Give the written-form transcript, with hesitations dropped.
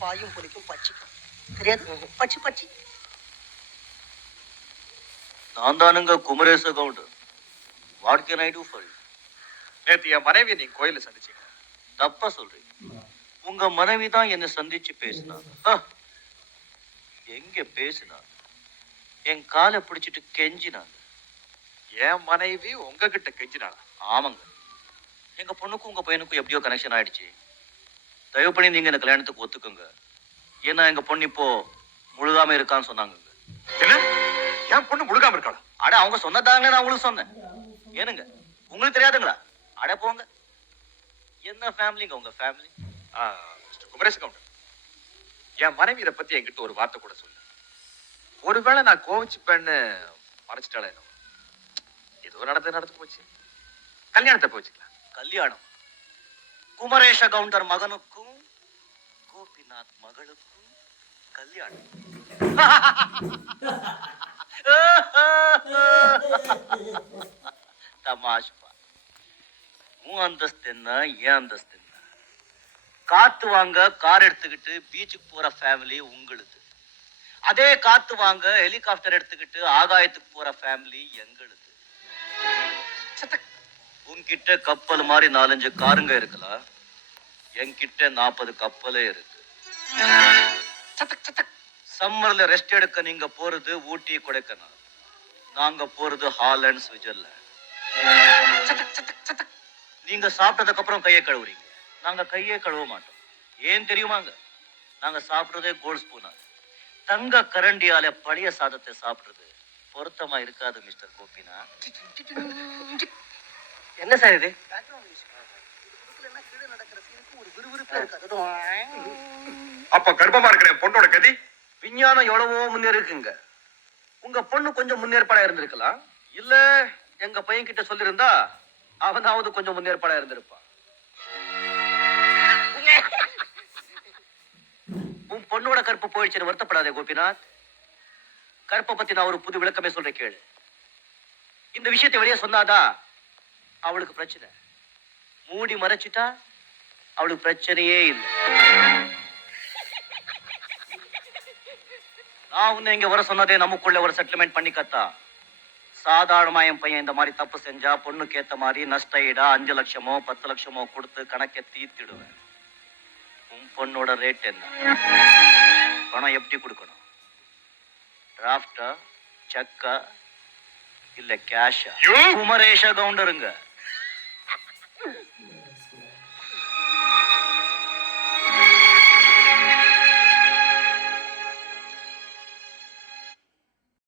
பாயும் புலிக்கும் பச்சி தெரியாது. பச்சி பச்சி நான் தானுங்க Kumaresa Gounder. What can I do for you? நேத்து என் மனைவி நீங்க கோயில சந்திச்சீங்க. தப்பா சொல்றீங்க. உங்க மனைவி தான் என்ன சந்திச்சு பேசினாங்க. எங்க பேசினாங்க? என் காலை பிடிச்சிட்டு கெஞ்சினாங்க. என் மனைவி உங்ககிட்ட கெஞ்சினாளா? ஆமாங்க. எங்க பொண்ணுக்கும் உங்க பையனுக்கும் எப்படியோ கனெக்ஷன் ஆயிடுச்சு. தயவு பண்ணி நீங்க இந்த கல்யாணத்துக்கு ஒத்துக்குங்க. ஏன்னா எங்க பொண்ணு இப்போ முழுகாம இருக்கான்னு சொன்னாங்க. என்ன? என் பொண்ணு முழுகாம இருக்காளா? அட அவங்க சொன்னதாங்க, நான் உங்களுக்கு சொன்னேன். ஏனுங்க உங்களுக்கு தெரியாதுங்களா? அட போங்க. என்ன ஃபேமிலிங்க உங்க ஃபேமிலி? மிஸ்டர் குமரேஷ் கவுண்டர், என் மனைவி இதை பத்தி என்கிட்ட ஒரு வார்த்தை கூட சொல்லு. ஒருவேளை நான் கோவிச்சுப்பேன்னு மறைச்சிட்டாளே. ஏதோ நடந்து போச்சு. கல்யாணத்தை போச்சுக்கலாம். கல்யாணம் குமரேஷ கவுண்டர் மகனுக்கும் கோபிநாத் மகளுக்கும் கல்யாணம். தமாஷ்பா. உன் அந்தஸ்து என்ன, ஏன் அந்தஸ்து என்ன? காத்து வாங்க கார் எடுத்துக்கிட்டு பீச்சுக்கு போற ஃபேமிலி உங்களுது. அதே காத்து வாங்க ஹெலிகாப்டர் எடுத்துக்கிட்டு ஆகாயத்துக்கு போற ஃபேமிலி எங்களுது. உன்கிட்ட கப்பல் மாதிரி 4-5 காருங்க இருக்கலாம். என்கிட்ட 40 கப்பலே இருக்கு. சம்மர்ல ரெஸ்ட் எடுக்க நீங்க போறது ஊட்டி கொடைக்கானல், நாங்க போறது ஹாலண்ட் சுவிட்சர்லாந்து. நீங்க சாப்பிட்டதுக்கு அப்புறம் கையை கழுவுறீங்க, நாங்க கையே கழுவ மாட்டோம். ஏன் தெரியுமாங்க? நாங்க சாப்பிடுறதே கோல்ட் ஸ்பூனா. தங்க கரண்டியால பழைய சாதத்தை சாப்பிடுறது பொருத்தமா இருக்காது மிஸ்டர் கோபினா. என்ன சார் இது? ஒரு விறுவிறுப்பா இருக்காது. அப்ப கர்ப்பமா இருக்கிற என் பொண்ணோட கதி? விஞ்ஞானம் எவ்வளவோ முன்னேறிக்குங்க. உங்க பொண்ணு கொஞ்சம் முன்னேற்பாடா இருந்திருக்கலாம். இல்ல எங்க பையன் கிட்ட சொல்லிருந்தா அவனாவது கொஞ்சம் முன்னேற்பாடா இருந்திருப்பான். உன் பொண்ணோட கற்பு போயிடுச்சுன்னு வருத்தப்படாதே கோபிநாத். கற்பை பத்தி நான் ஒரு புது விளக்கமே சொல்றேன் கேளு. இந்த விஷயத்தை வெளியே சொன்னாதான் அவளுக்கு பிரச்சனை. மூடி மறைச்சிட்டா அவளுக்கு பிரச்சனையே இல்லை. நான் உன்னை இங்க வர சொன்னதே நமக்குள்ள ஒரு செட்டில்மெண்ட் பண்ணிக்கத்தா. சாதாரணமா என் பையன் இந்த மாதிரி தப்பு செஞ்சா பொண்ணுக்கு ஏத்த மாதிரி நஷ்ட ஈடா 5 லட்சமோ 10 லட்சமோ கொடுத்து கணக்கை தீர்த்திடுவேன். உன் பொண்ணோட ரேட் என்ன? பணம் எப்படி கொடுக்கணும்? டிராஃப்டா, செக்கா, இல்ல கேஷா? குமரேஷ கவுண்டருங்க.